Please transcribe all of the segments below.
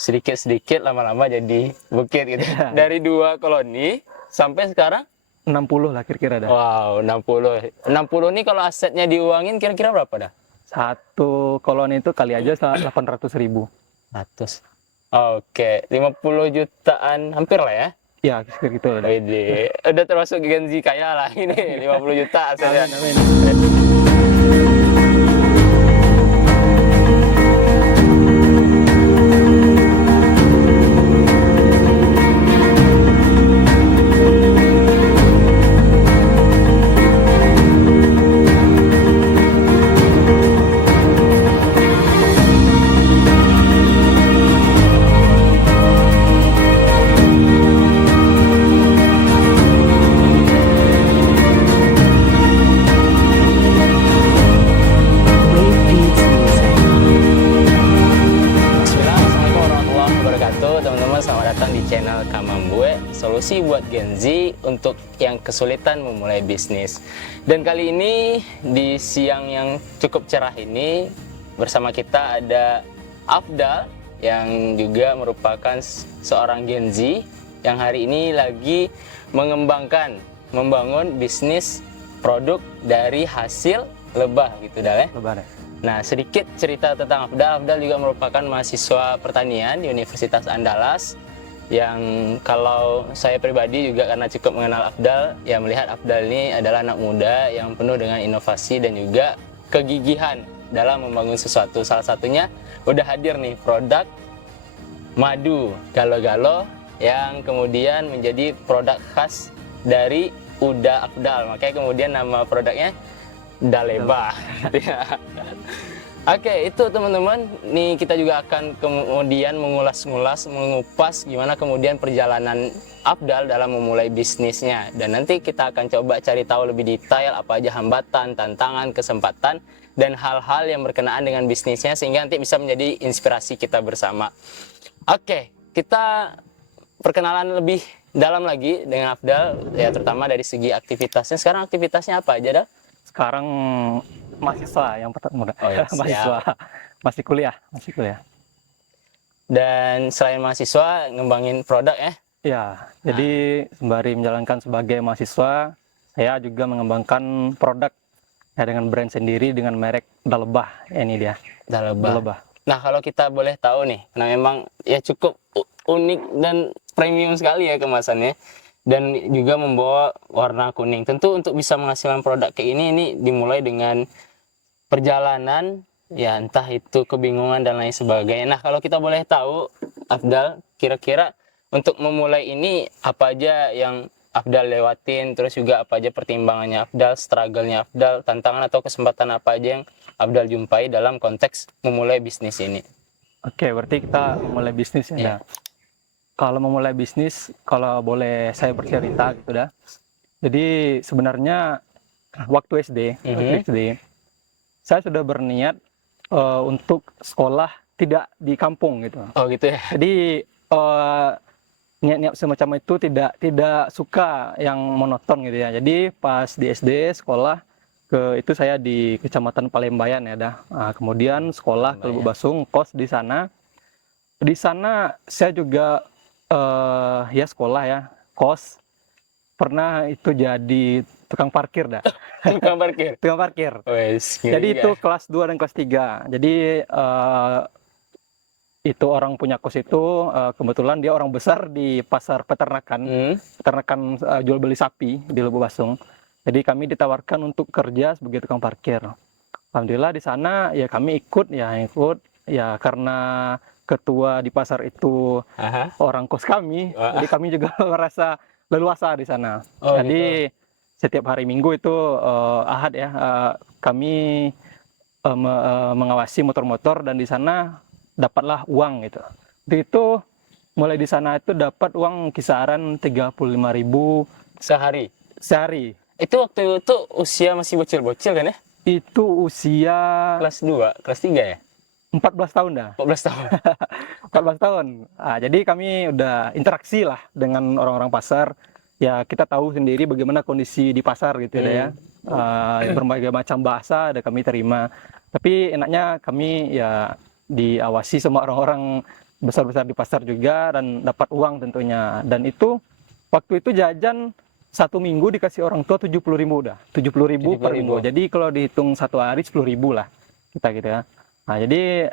sedikit-sedikit lama-lama jadi bukit gitu. Ya. Dari 2 koloni sampai sekarang 60 lah kira-kira dah. wow, 60. 60 nih kalau asetnya diuangin kira-kira berapa dah? Satu koloni itu kali aja 800.000. 100. Oke, 50 jutaan hampir lah ya. Ya, sekitar gitu lah. Wede, udah termasuk Gen Z kaya lah ini, 50 juta asetnya. Amin, amin. Wave Beats Music. Bismillah, Assalamualaikum warahmatullahi wabarakatuh. Teman-teman, selamat datang di channel Kamambue, solusi buat Gen Z untuk yang kesulitan memulai bisnis. Dan kali ini, di siang yang cukup cerah ini, bersama kita ada Afdal, yang juga merupakan seorang Gen Z, yang hari ini lagi membangun bisnis produk dari hasil lebah gitu dah ya. Lebaran. Nah, sedikit cerita tentang Afdal. Afdal juga merupakan mahasiswa pertanian di Universitas Andalas, yang kalau saya pribadi juga karena cukup mengenal Afdal, ya melihat Afdal ini adalah anak muda yang penuh dengan inovasi dan juga kegigihan dalam membangun sesuatu. Salah satunya udah hadir nih produk madu galo-galo yang kemudian menjadi produk khas dari Uda Afdal. Makanya kemudian nama produknya Daleba. Oke, itu teman-teman. Nih kita juga akan kemudian mengupas gimana kemudian perjalanan Afdal dalam memulai bisnisnya. Dan nanti kita akan coba cari tahu lebih detail apa aja hambatan, tantangan, kesempatan, dan hal-hal yang berkenaan dengan bisnisnya sehingga nanti bisa menjadi inspirasi kita bersama. Oke, kita perkenalan lebih dalam lagi dengan Afdal, ya terutama dari segi aktivitasnya. Sekarang aktivitasnya apa aja, Dal? Sekarang mahasiswa yang pertama. Oh ya, Mahasiswa. Masih kuliah. Dan selain mahasiswa, ngembangin produk ya? Ya, jadi sembari menjalankan sebagai mahasiswa, saya juga mengembangkan produk ya dengan brand sendiri dengan merek Dalebah. Ini dia. Dalebah. Nah, kalau kita boleh tahu nih, nah memang ya cukup unik dan premium sekali ya kemasannya. Dan juga membawa warna kuning. Tentu untuk bisa menghasilkan produk kayak ini dimulai dengan perjalanan, ya entah itu kebingungan dan lain sebagainya. Nah, kalau kita boleh tahu, Afdal, kira-kira untuk memulai ini apa aja yang Afdal lewatin, terus juga apa aja pertimbangannya Afdal, struggle-nya Afdal, tantangan atau kesempatan apa aja yang Afdal jumpai dalam konteks memulai bisnis ini. Oke, berarti kita mulai bisnis ya. Ya. Kalau memulai bisnis, kalau boleh saya bercerita gitu dah. Jadi sebenarnya waktu SD, saya sudah berniat untuk sekolah tidak di kampung gitu. Oh gitu ya. Jadi niat-niat semacam itu tidak suka yang monoton gitu ya. Jadi pas di SD sekolah itu saya di Kecamatan Palembayan ya dah. Nah, kemudian sekolah ke Lubuk Basung, kos di sana. Di sana saya juga ya sekolah ya, kos. Pernah itu jadi tukang parkir dah. Tukang parkir. Tukang parkir. Wes, Jadi ngeri itu ya. kelas 2 dan kelas 3. Jadi itu orang punya kos itu kebetulan dia orang besar di pasar peternakan. Peternakan jual beli sapi di Lubuk Basung. Jadi kami ditawarkan untuk kerja sebagai tukang parkir. Alhamdulillah di sana ya kami ikut ya karena ketua di pasar itu orang kos kami, jadi kami juga merasa leluasa di sana. Oh, jadi setiap hari Minggu itu Ahad ya, kami mengawasi motor-motor dan di sana dapatlah uang gitu. Itu mulai di sana itu dapat uang kisaran 35.000 sehari. Itu waktu itu usia masih bocil-bocil kan ya? Itu usia Kelas 2, kelas 3 ya? 14 tahun dah. 14 tahun. 14 tahun. Nah, jadi kami udah interaksi lah dengan orang-orang pasar. Ya kita tahu sendiri bagaimana kondisi di pasar gitu ya. Berbagai macam bahasa ada kami terima. Tapi enaknya kami ya diawasi sama orang-orang besar-besar di pasar juga dan dapat uang tentunya. Dan itu waktu itu jajan 1 minggu dikasih orang tua 70.000 udah, 70.000 per 70.000. minggu. Jadi kalau dihitung 1 hari 10.000 lah kita gitu ya. Nah jadi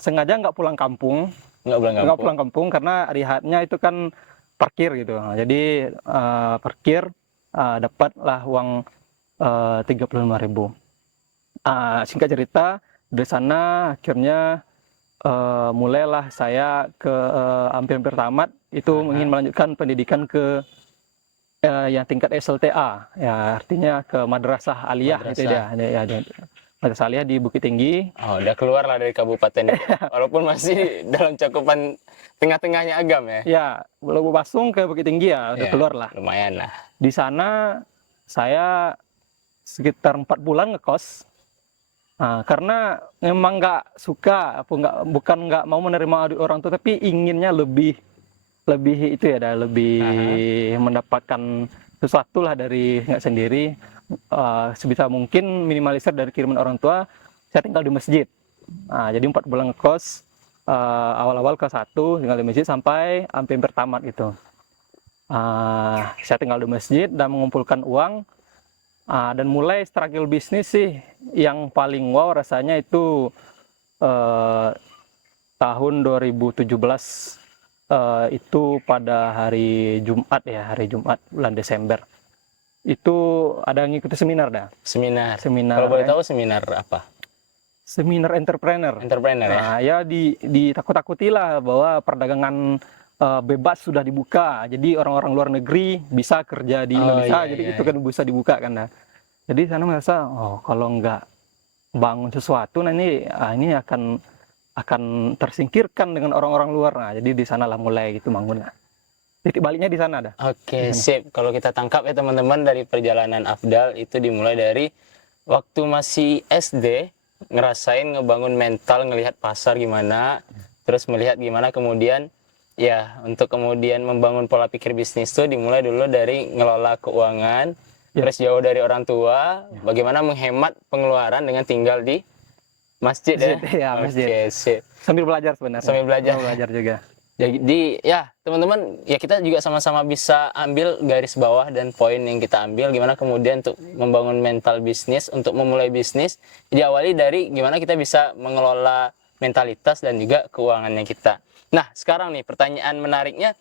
sengaja nggak pulang kampung, Nggak pulang nggak kampung. pulang kampung karena hari H-nya itu kan parkir gitu. Nah, jadi parkir dapatlah uang 35.000. Singkat cerita dari sana akhirnya mulailah saya ke hampir tamat itu ingin melanjutkan pendidikan ke yang tingkat SLTA ya, artinya ke madrasah aliyah itu Madrasah. dia. Madrasah aliyah di Bukit Tinggi. Oh, udah keluar lah dari kabupaten itu. Walaupun masih dalam cakupan tengah-tengahnya Agam ya. Ya, Lubu Basung ke Bukit Tinggi ya, udah Ya, keluar lah. lumayan lah. Di sana saya sekitar 4 bulan ngekos. Karena memang nggak suka, bukan nggak mau menerima orang tua, tapi inginnya lebih itu ya, lebih mendapatkan sesuatu lah dari nggak sendiri. Sebisa mungkin minimalisir dari kiriman orang tua. Saya tinggal di masjid. Jadi 4 bulan ngekos. Awal-awal kelas 1 tinggal di masjid sampai hampir tamat gitu. Saya tinggal di masjid dan mengumpulkan uang. Dan mulai struggle bisnis sih yang paling wow rasanya itu tahun 2017 itu pada hari Jumat ya, hari Jumat bulan Desember. Itu ada ngikuti seminar dah. Seminar. Seminar. Kalau boleh tahu seminar apa? Seminar entrepreneur. Entrepreneur ya. Ya ditakut-takuti lah bahwa perdagangan bebas sudah dibuka, jadi orang-orang luar negeri bisa kerja di Indonesia, iya, jadi iya, itu kan bisa dibuka kan. Nah, jadi sana merasa kalau nggak bangun sesuatu, nah ini akan tersingkirkan dengan orang-orang luar. Nah, jadi di sanalah mulai gitu bangun. Nah, titik baliknya di sana dah. Oke, sip. Kalau kita tangkap ya teman-teman, dari perjalanan Afdal itu dimulai dari waktu masih SD, ngerasain ngebangun mental, ngelihat pasar gimana, terus melihat gimana kemudian ya untuk kemudian membangun pola pikir bisnis itu dimulai dulu dari ngelola keuangan, terus jauh dari orang tua, bagaimana menghemat pengeluaran dengan tinggal di masjid ya. Ya, masjid. Oke, sip. Sambil belajar sebenarnya. Sambil belajar. Sambil belajar juga. Jadi ya teman-teman, ya kita juga sama-sama bisa ambil garis bawah dan poin yang kita ambil gimana kemudian untuk membangun mental bisnis, untuk memulai bisnis diawali dari gimana kita bisa mengelola mentalitas dan juga keuangannya kita. Nah sekarang nih pertanyaan menariknya,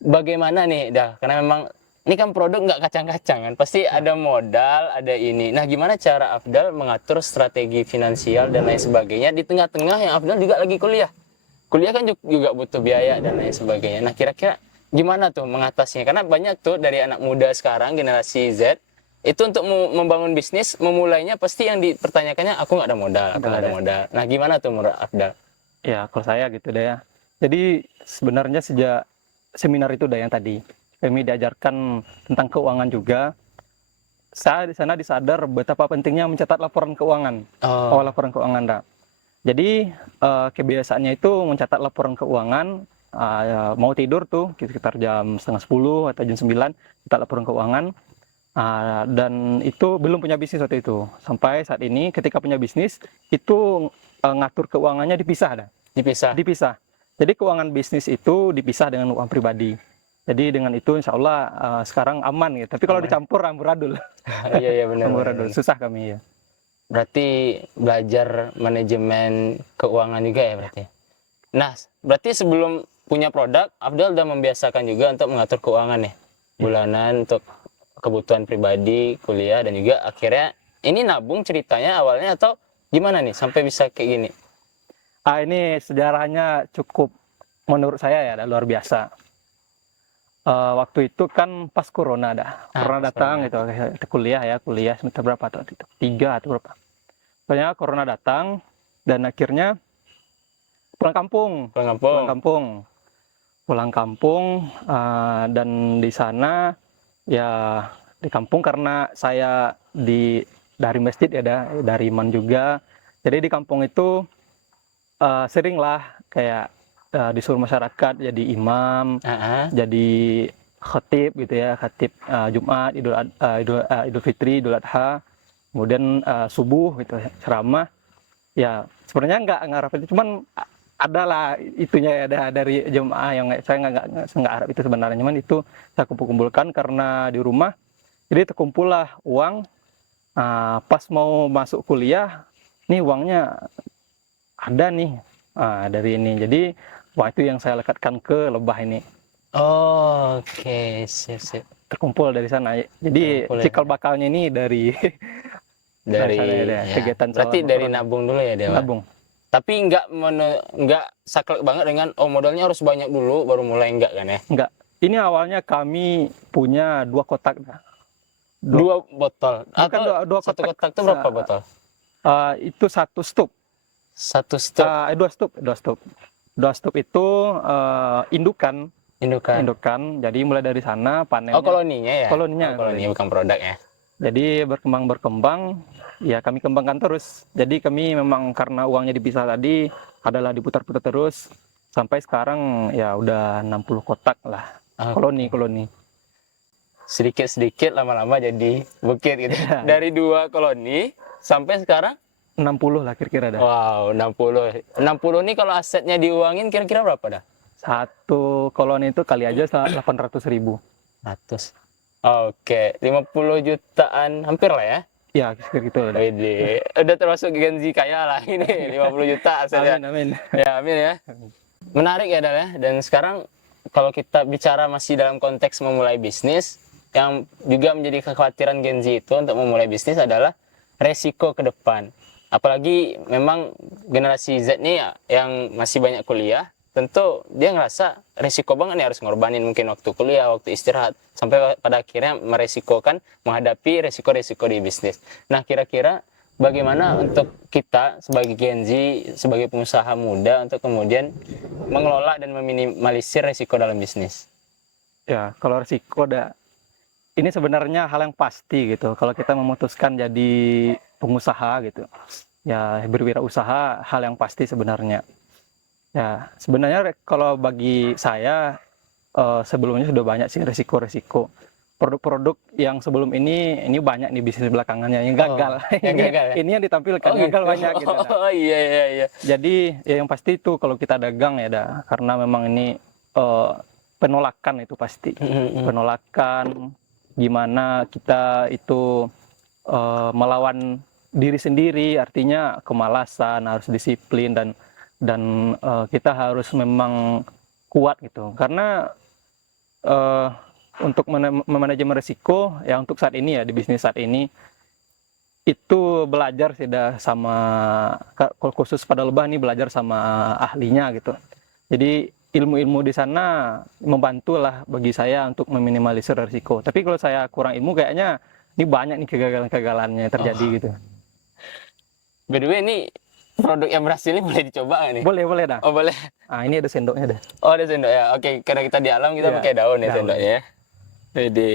bagaimana nih karena memang ini kan produk nggak kacang-kacang kan, pasti ada modal, ada ini. Nah gimana cara Afdal mengatur strategi finansial dan lain sebagainya di tengah-tengah yang Afdal juga lagi kuliah. Kuliah kan juga butuh biaya dan lain sebagainya. Nah kira-kira gimana tuh mengatasinya? Karena banyak tuh dari anak muda sekarang, generasi Z, itu untuk membangun bisnis, memulainya pasti yang dipertanyakannya, aku nggak ada modal, aku nggak ada modal. Nah gimana tuh menurut Afdal? Ya kalau saya gitu deh ya. Jadi sebenarnya sejak seminar itu yang tadi kami diajarkan tentang keuangan juga. Saya di sana disadar betapa pentingnya mencatat laporan keuangan. Laporan keuangan dah. Jadi kebiasaannya itu mencatat laporan keuangan. Mau tidur tuh sekitar jam 9:30 atau jam 9 catat laporan keuangan. Dan itu belum punya bisnis waktu itu. Sampai saat ini ketika punya bisnis itu ngatur keuangannya dipisah dah. Dipisah. Jadi keuangan bisnis itu dipisah dengan uang pribadi. Jadi dengan itu insya Allah sekarang aman gitu. Tapi kalau dicampur amburadul. Iya benar. Amburadul, susah kami ya. Berarti belajar manajemen keuangan juga ya berarti. Nah berarti sebelum punya produk, Afdal udah membiasakan juga untuk mengatur keuangan ya. Bulanan untuk kebutuhan pribadi, kuliah, dan juga akhirnya ini nabung ceritanya awalnya atau gimana nih sampai bisa kayak gini? Ini sejarahnya cukup menurut saya ya luar biasa. Waktu itu kan pas corona corona datang gitu, kuliah semester berapa tuh? 3 atau berapa? Soalnya corona datang dan akhirnya pulang kampung dan di sana ya di kampung karena saya dari masjid ya dari iman juga. Jadi di kampung itu sering lah kayak disuruh masyarakat jadi imam, jadi khatib gitu ya, khatib Jumat, Idul Fitri, Idul Adha, kemudian subuh gitu ceramah. Ya sebenarnya nggak rapet, cuman adalah itunya ya, ada dari jemaah yang saya nggak harap itu sebenarnya, cuman itu saya kumpulkan karena di rumah, jadi terkumpullah uang. Pas mau masuk kuliah, nih uangnya ada nih, dari ini, jadi uang itu yang saya lekatkan ke lebah ini, Oh, oke, sip. terkumpul dari sana. Jadi Terkumpul ya. cikal bakalnya ini dari Dari sana ya, ya. kegiatan Berarti selama dari corona. nabung dulu ya Dewa. Nabung. Tapi nggak saklek banget dengan modalnya harus banyak dulu baru mulai, enggak kan ya? Enggak. Ini awalnya kami punya 2 kotak. Dua botol Bukan atau dua satu kotak. kotak itu berapa botol? Itu 1 stup. Satu stok 2 stup. 2 stup itu indukan. indukan. Jadi mulai dari sana panennya. Oh, koloninya ya? Koloninya, Oh, koloni bukan produk ya. Jadi berkembang, ya kami kembangkan terus. Jadi kami memang karena uangnya dipisah tadi, adalah diputar-putar terus. Sampai sekarang ya udah 60 kotak lah. Ah, Koloni. sedikit-sedikit lama-lama jadi bukit gitu. Iya. Dari 2 koloni sampai sekarang 60 lah kira-kira dah. wow, 60. 60 nih kalau asetnya diuangin kira-kira berapa dah? 1 koloni itu kali aja 800.000. 100. Oke, 50 jutaan hampir lah ya. Ya, sekitar gitu lah. Wede, udah termasuk Gen Z kaya lah ini, 50 juta asetnya. Amin. Ya, amin ya. Menarik ya, Dal ya. Dan sekarang kalau kita bicara masih dalam konteks memulai bisnis, yang juga menjadi kekhawatiran Gen Z itu untuk memulai bisnis adalah resiko ke depan. Apalagi memang generasi Z nih ya, yang masih banyak kuliah, tentu dia ngerasa resiko banget nih harus ngorbanin mungkin waktu kuliah, waktu istirahat, sampai pada akhirnya meresikokan menghadapi resiko-resiko di bisnis. Nah, kira-kira bagaimana untuk kita sebagai Gen Z, sebagai pengusaha muda untuk kemudian mengelola dan meminimalisir resiko dalam bisnis? Ya, kalau risiko ini sebenarnya hal yang pasti gitu. Kalau kita memutuskan jadi pengusaha gitu, ya berwirausaha hal yang pasti sebenarnya. Ya, sebenarnya kalau bagi saya sebelumnya sudah banyak sih resiko-resiko. Produk-produk yang sebelum ini banyak nih bisnis belakangannya yang gagal. yang gagal ya? Ini yang ditampilkan Oh, gagal gitu. banyak gitu. Dah. Oh iya. Jadi ya yang pasti itu kalau kita dagang ya dah, karena memang ini penolakan itu pasti. Penolakan gimana kita itu melawan diri sendiri, artinya kemalasan, harus disiplin dan kita harus memang kuat gitu. Karena untuk memanajemen risiko ya untuk saat ini ya di bisnis saat ini itu belajar sudah sama, khusus pada lebah nih belajar sama ahlinya gitu. Jadi ilmu-ilmu di sana membantulah bagi saya untuk meminimalisir risiko. Tapi kalau saya kurang ilmu kayaknya ini banyak nih kegagalan-kegagalannya terjadi gitu. By the way, ini produk yang berhasil ini boleh dicoba nggak nih? Boleh dah. Oh boleh. Ini ada sendoknya dah. Oh ada sendok ya. Oke, karena kita di alam kita Iya, pakai daun ya daun. sendoknya ya. Jadi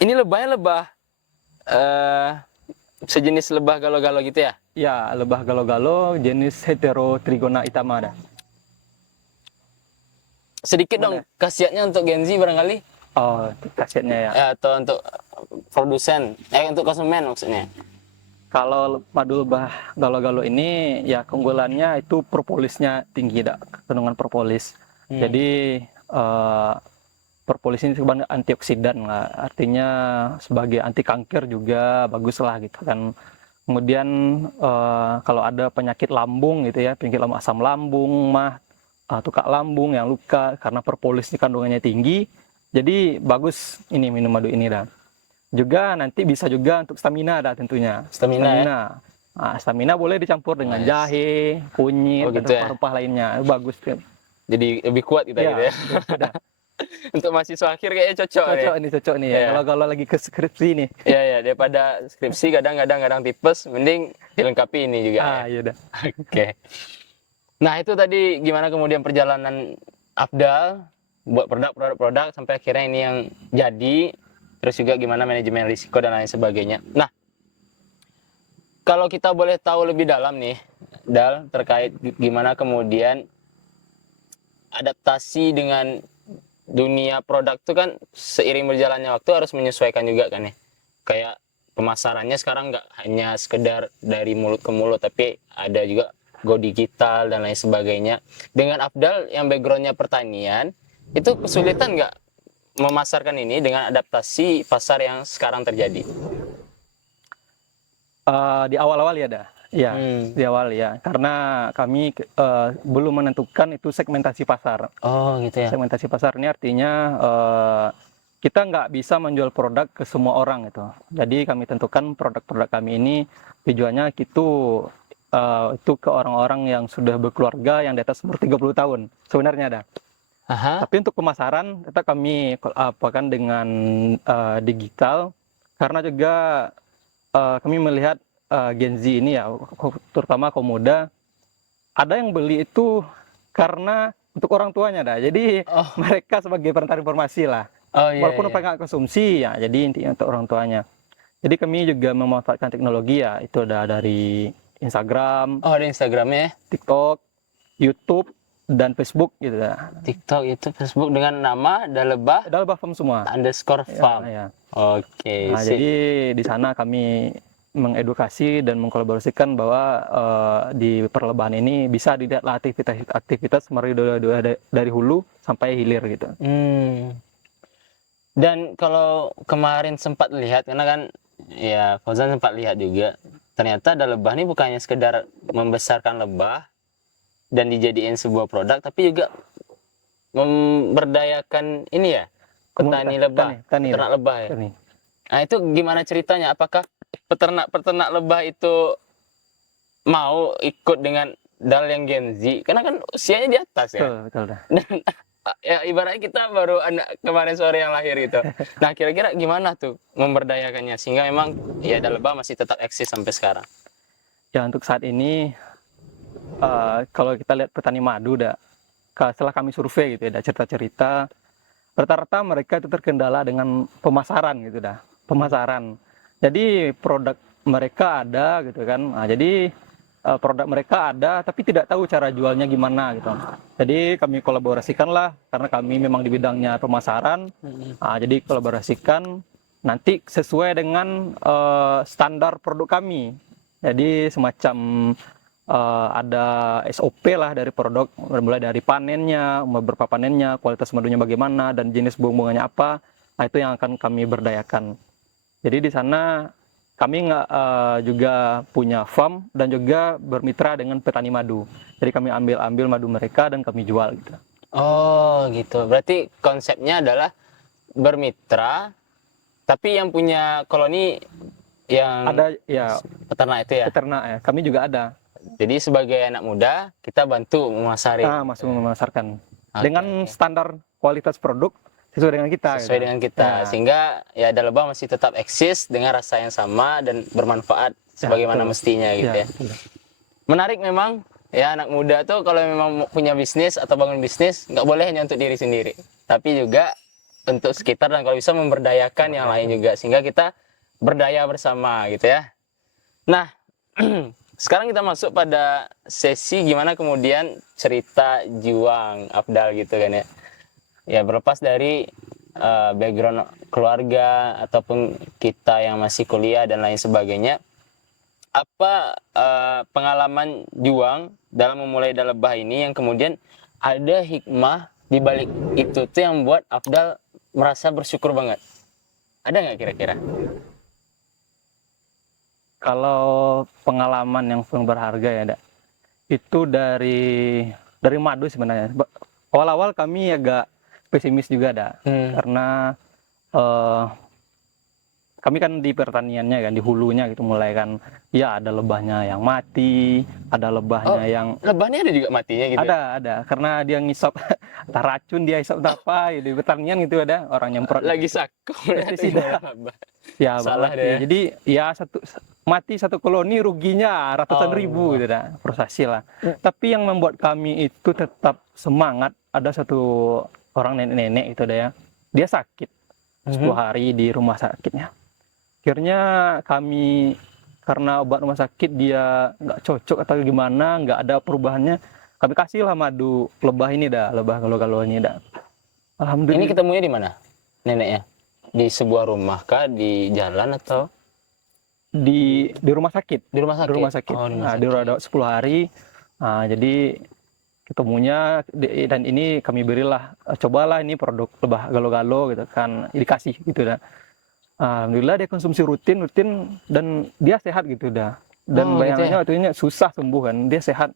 ini lebahnya lebah sejenis lebah galo-galo gitu ya? Ya, lebah galo-galo jenis Heterotrigona itama dah. Sedikit dong khasiatnya untuk Gen Z barangkali, Oh, khasiatnya ya. atau untuk produsen, untuk konsumen maksudnya. Kalau madu lebah galo-galo ini ya keunggulannya itu propolisnya tinggi dah, kandungan propolis. Jadi propolis ini sebagai antioksidan lah, artinya sebagai anti kanker juga bagus lah gitu kan. Kemudian kalau ada penyakit lambung gitu ya, penyakit lambung, asam lambung, tukak lambung yang luka karena propolis ini kandungannya tinggi, jadi bagus ini minum madu ini dah. Juga nanti bisa juga untuk stamina dah tentunya. Stamina. Stamina boleh dicampur dengan jahe, kunyit, Oh, gitu dan rempah-rempah lainnya, bagus kan. Jadi lebih kuat kita gitu ya. Sudah. Untuk mahasiswa akhir kayaknya cocok Cocok nih ya. Iya. Kalau lagi ke skripsi nih. Ya daripada skripsi kadang tipes, mending dilengkapi ini juga. Iya dah. Oke. Nah itu tadi gimana kemudian perjalanan Afdal buat produk sampai akhirnya ini yang jadi, terus juga gimana manajemen risiko dan lain sebagainya. Nah kalau kita boleh tahu lebih dalam nih, Dal, terkait gimana kemudian adaptasi dengan dunia produk itu kan seiring berjalannya waktu harus menyesuaikan juga kan ya. Kayak pemasarannya sekarang nggak hanya sekedar dari mulut ke mulut, tapi ada juga go digital dan lain sebagainya. Dengan Afdal yang backgroundnya pertanian, itu kesulitan nggak memasarkan ini dengan adaptasi pasar yang sekarang terjadi? Di awal-awal ya dah. Ya, di awal ya. Karena kami belum menentukan itu segmentasi pasar. Oh gitu ya. Segmentasi pasar ini artinya kita nggak bisa menjual produk ke semua orang gitu. Jadi kami tentukan produk-produk kami ini tujuannya itu ke orang-orang yang sudah berkeluarga yang di atas umur 30 tahun sebenarnya ada. Aha. Tapi untuk pemasaran tetap kami apakan dengan digital karena juga kami melihat Gen Z ini ya, terutama kaum muda, ada yang beli itu karena untuk orang tuanya dah. Jadi Oh. mereka sebagai perantar informasi lah. Oh iya. Walaupun iya. mereka nggak konsumsi ya, jadi intinya untuk orang tuanya. Jadi kami juga memanfaatkan teknologi ya, itu ada dari Instagram, Oh ada Instagramnya ya? TikTok, YouTube, dan Facebook gitu ya. TikTok, YouTube, Facebook dengan nama Dalebah Ada platform semua. underscore Ya, farm. ya. Oke, Nah, sip. jadi di sana kami mengedukasi dan mengkolaborasikan bahwa di perlebahan ini bisa dilihat aktivitas dari hulu sampai hilir gitu. Dan kalau kemarin sempat lihat, karena kan ya Fauzan sempat lihat juga, ternyata Dalebah ini bukannya sekedar membesarkan lebah dan dijadiin sebuah produk, tapi juga memberdayakan ini ya, petani lebah, peternak lebah ya. Tani. Nah itu gimana ceritanya? Apakah peternak lebah itu mau ikut dengan Dal yang Gen Z? Karena kan usianya di atas ya. Betul, betul dah. Dan ya ibaratnya kita baru anak kemarin sore yang lahir gitu. Nah kira-kira gimana tuh memberdayakannya sehingga memang ya Dal lebah masih tetap eksis sampai sekarang? Ya untuk saat ini kalau kita lihat petani madu setelah kami survei gitu ya, cerita-cerita rata-rata mereka itu terkendala dengan pemasaran gitu dah. Pemasaran. Jadi produk mereka ada gitu kan. Nah, jadi produk mereka ada tapi tidak tahu cara jualnya gimana gitu. Jadi kami kolaborasikan lah karena kami memang di bidangnya pemasaran. Nah, jadi kolaborasikan nanti sesuai dengan standar produk kami. Jadi semacam ada SOP lah dari produk, mulai dari panennya, beberapa panennya, kualitas madunya bagaimana dan jenis bunga-bunganya apa. Nah, itu yang akan kami berdayakan. Jadi di sana kami juga punya farm dan juga bermitra dengan petani madu. Jadi kami ambil madu mereka dan kami jual gitu. Oh gitu. Berarti konsepnya adalah bermitra, tapi yang punya koloni yang Ada ya peternak itu ya. peternak ya. Kami juga ada. Jadi sebagai anak muda kita bantu memasarin Masuk memasarkan Oke, dengan oke. standar kualitas produk sesuai dengan kita. sesuai gitu. dengan kita, Ya. sehingga ya Dalebah masih tetap eksis dengan rasa yang sama dan bermanfaat sebagaimana betul. mestinya gitu ya. betul. Menarik memang ya anak muda tuh kalau memang mau punya bisnis atau bangun bisnis nggak boleh hanya untuk diri sendiri, tapi juga untuk sekitar dan kalau bisa memberdayakan yang lain juga sehingga kita berdaya bersama gitu ya. Nah, sekarang kita masuk pada sesi gimana kemudian cerita juang Afdal gitu kan ya. Ya berlepas dari background keluarga ataupun kita yang masih kuliah dan lain sebagainya, apa pengalaman juang dalam memulai Dalebah ini yang kemudian ada hikmah di balik itu tuh yang membuat Afdal merasa bersyukur banget? Ada nggak kira-kira? Kalau pengalaman yang paling berharga ya, itu dari madu sebenarnya. Awal-awal kami agak pesimis juga karena kami kan di pertaniannya kan, di hulunya gitu mulai kan, ya ada lebahnya yang mati, ada lebahnya yang Lebahnya ada juga matinya gitu. ada karena dia ngisap entah racun, dia isap entah apa gitu. Di pertanian gitu ada orang nyemprot Lagi saku. pestisida. Ya, Salah mati. deh ya. Jadi ya mati satu koloni ruginya ratusan Oh. ribu gitu dah, frustasi lah. Tapi yang membuat kami itu tetap semangat, ada satu orang nenek-nenek itu ya, dia sakit 10 hari di rumah sakitnya. Akhirnya kami karena obat rumah sakit dia nggak cocok atau gimana, nggak ada perubahannya, kami kasihlah madu lebah ini lebah galo-galonya Ini Alhamdulillah. ketemunya di mana neneknya? Di sebuah rumah kah? Di jalan atau? Di rumah sakit. Di rumah sakit. Di rumah sakit. Oh, di rumah Nah, sakit. di 10 hari Jadi ketemunya dan ini kami berilah, cobalah ini produk lebah galo-galo gitu kan, dikasih gitu dah. Alhamdulillah dia konsumsi rutin dan dia sehat gitu dah. Dan Oh, gitu bayangannya ya. waktu itu susah sembuh kan, dia sehat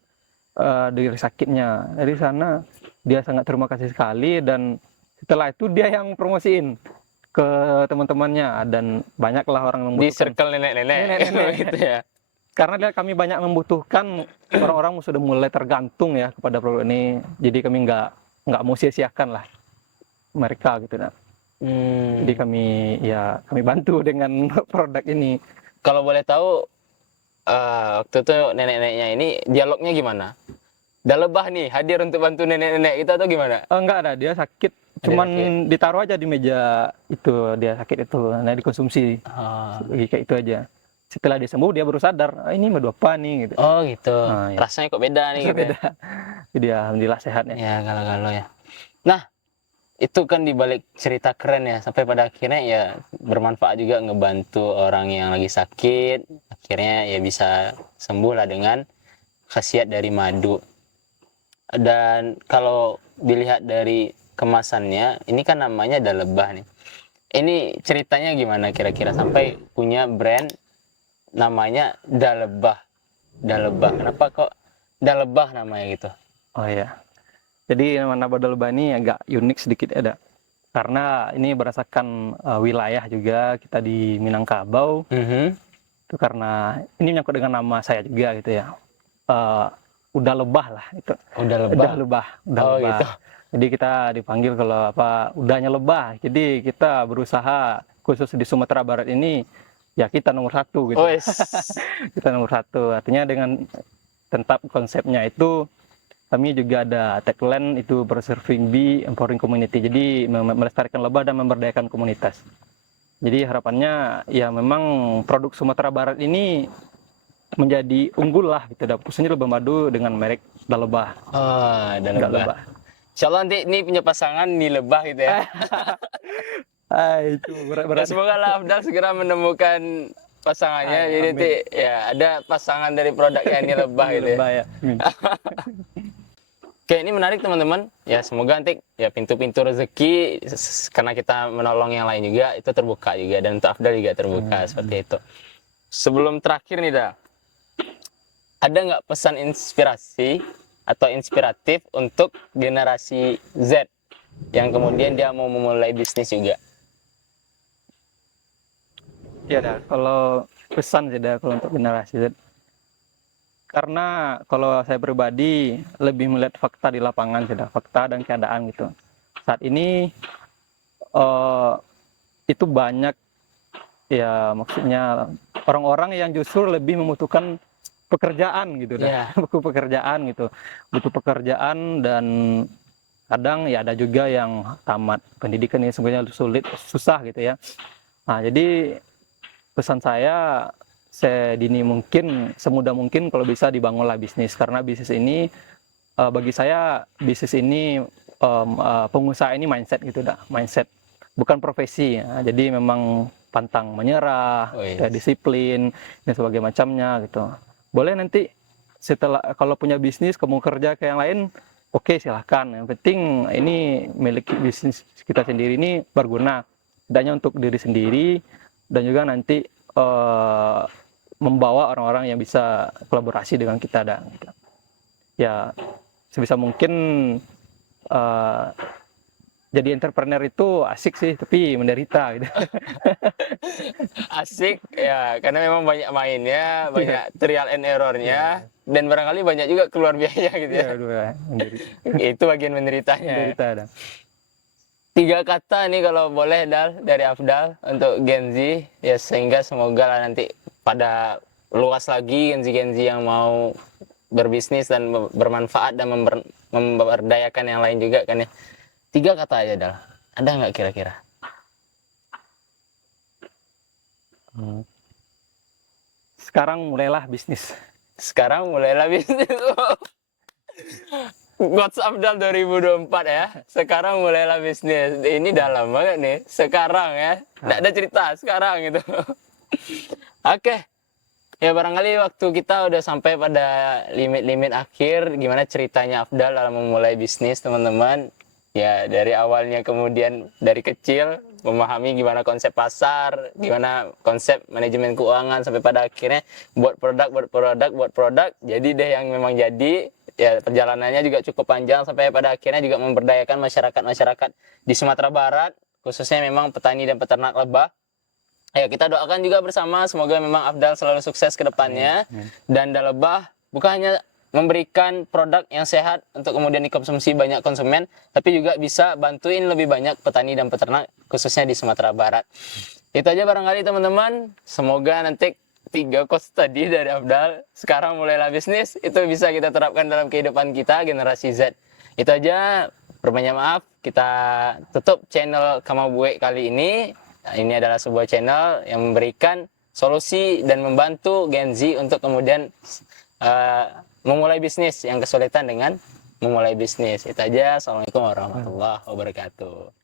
dari sakitnya. Dari sana dia sangat terima kasih sekali dan setelah itu dia yang promosiin ke teman-temannya dan banyaklah orang yang Di membutuhkan. circle nenek-nenek. Nenek-nenek. Gitu ya. Karena kami banyak membutuhkan, orang-orang sudah mulai tergantung ya kepada produk ini, jadi kami nggak mau sia-siakan lah mereka gitu nah. Jadi kami bantu dengan produk ini. Kalau boleh tahu, waktu itu nenek-neneknya ini dialognya gimana? Dah lebah nih, hadir untuk bantu nenek-nenek itu atau gimana? Enggak ada, dia sakit, cuman ditaruh aja di meja itu, dia sakit itu, nah dikonsumsi kayak itu aja. Setelah dia sembuh dia baru sadar, ini madu apa nih gitu. Oh gitu. Ya. Rasanya kok beda nih gitu. Beda. Jadi alhamdulillah sehat ya. Ya galau-galau ya. Nah, itu kan dibalik cerita keren ya, sampai pada akhirnya ya bermanfaat juga ngebantu orang yang lagi sakit, akhirnya ya bisa sembuh lah dengan khasiat dari madu. Dan kalau dilihat dari kemasannya, ini kan namanya Dalebah nih. Ini ceritanya gimana kira-kira sampai punya brand namanya Dalebah. Dalebah. Kenapa kok Dalebah namanya gitu? Oh ya. Jadi nama Dalebah ini agak unik sedikit ada. Karena ini berdasarkan wilayah juga, kita di Minangkabau. Itu karena ini menyangkut dengan nama saya juga gitu ya. Udah lebah lah itu. Udah lebah. Udah lebah. Oh lebah. gitu. Jadi kita dipanggil kalau udahnya lebah. Jadi kita berusaha khusus di Sumatera Barat ini ya kita nomor 1 gitu. Oh, yes. Kita nomor 1. Artinya dengan tetap konsepnya itu kami juga ada tagline itu preserving bee, empowering community. Jadi melestarikan lebah dan memberdayakan komunitas. Jadi harapannya ya memang produk Sumatera Barat ini menjadi unggul lah gitu. Khususnya lebah madu dengan merek Dalebah. Dalebah. Insyaallah nanti ini punya pasangan nih lebah gitu ya. Itu berat. Semoga lah Afdal segera menemukan pasangannya. Jadi nanti ya ada pasangan dari produknya ini lebah gitu ya. Lebah ya. Oke, ini menarik teman-teman. Ya semoga nanti ya pintu-pintu rezeki karena kita menolong yang lain juga itu terbuka juga, dan untuk Afdal juga terbuka seperti itu. Sebelum terakhir nih dah, ada nggak pesan inspirasi atau inspiratif untuk generasi Z yang kemudian dia mau memulai bisnis juga? Ya dah, kalau pesan sih dah kalau untuk generasi Z. Karena kalau saya pribadi lebih melihat fakta di lapangan sih dah, fakta dan keadaan gitu. Saat ini itu banyak ya, maksudnya orang-orang yang justru lebih membutuhkan pekerjaan gitu dah. Pekerjaan gitu. Butuh pekerjaan, dan kadang ya ada juga yang tamat pendidikan ini sebenarnya sulit, susah gitu ya. Nah, jadi pesan saya sedini mungkin, semudah mungkin kalau bisa dibangunlah bisnis, karena bisnis ini bagi saya bisnis ini pengusaha ini mindset gitu dah, mindset bukan profesi ya. Jadi memang pantang menyerah, disiplin dan sebagainya macamnya gitu. Boleh nanti setelah kalau punya bisnis kamu kerja ke yang lain, oke, silahkan. Yang penting ini milik bisnis kita sendiri ini berguna, tidaknya untuk diri sendiri dan juga nanti membawa orang-orang yang bisa kolaborasi dengan kita dan gitu. Ya sebisa mungkin jadi entrepreneur itu asik sih, tapi menderita gitu. Asik ya, karena memang banyak mainnya, banyak trial and errornya, dan barangkali banyak juga keluar biaya gitu ya. Itu bagian menderitanya. Menderita. 3 kata nih kalau boleh Dal, dari Afdal untuk Gen Z ya, sehingga semoga lah nanti pada luas lagi Gen Z yang mau berbisnis dan bermanfaat dan memberdayakan yang lain juga kan ya. 3 kata aja Dal, ada nggak kira-kira? Sekarang mulailah bisnis. Sekarang mulailah bisnis. Quotes Afdal 2024 ya. Sekarang mulailah bisnis. Ini dalam banget nih. Sekarang ya. Nggak ada cerita sekarang gitu. Oke. Ya barangkali waktu kita udah sampai pada limit-limit akhir. Gimana ceritanya Afdal dalam memulai bisnis, teman-teman? Ya dari awalnya, kemudian dari kecil memahami gimana konsep pasar, gimana konsep manajemen keuangan, sampai pada akhirnya buat produk. Jadi deh yang memang jadi. Ya perjalanannya juga cukup panjang sampai pada akhirnya juga memberdayakan masyarakat di Sumatera Barat, khususnya memang petani dan peternak lebah. Ya kita doakan juga bersama, semoga memang Afdal selalu sukses ke depannya. Dan Dalebah bukan hanya memberikan produk yang sehat untuk kemudian dikonsumsi banyak konsumen, tapi juga bisa bantuin lebih banyak petani dan peternak khususnya di Sumatera Barat. Itu aja barangkali teman-teman, semoga nanti 3 coach tadi dari Afdal sekarang mulailah bisnis itu bisa kita terapkan dalam kehidupan kita generasi Z. Itu aja, berbanyak maaf, kita tutup channel Kamabue kali ini. Nah, ini adalah sebuah channel yang memberikan solusi dan membantu Gen Z untuk kemudian memulai bisnis yang kesulitan dengan memulai bisnis. Itu aja. Assalamualaikum warahmatullahi wabarakatuh.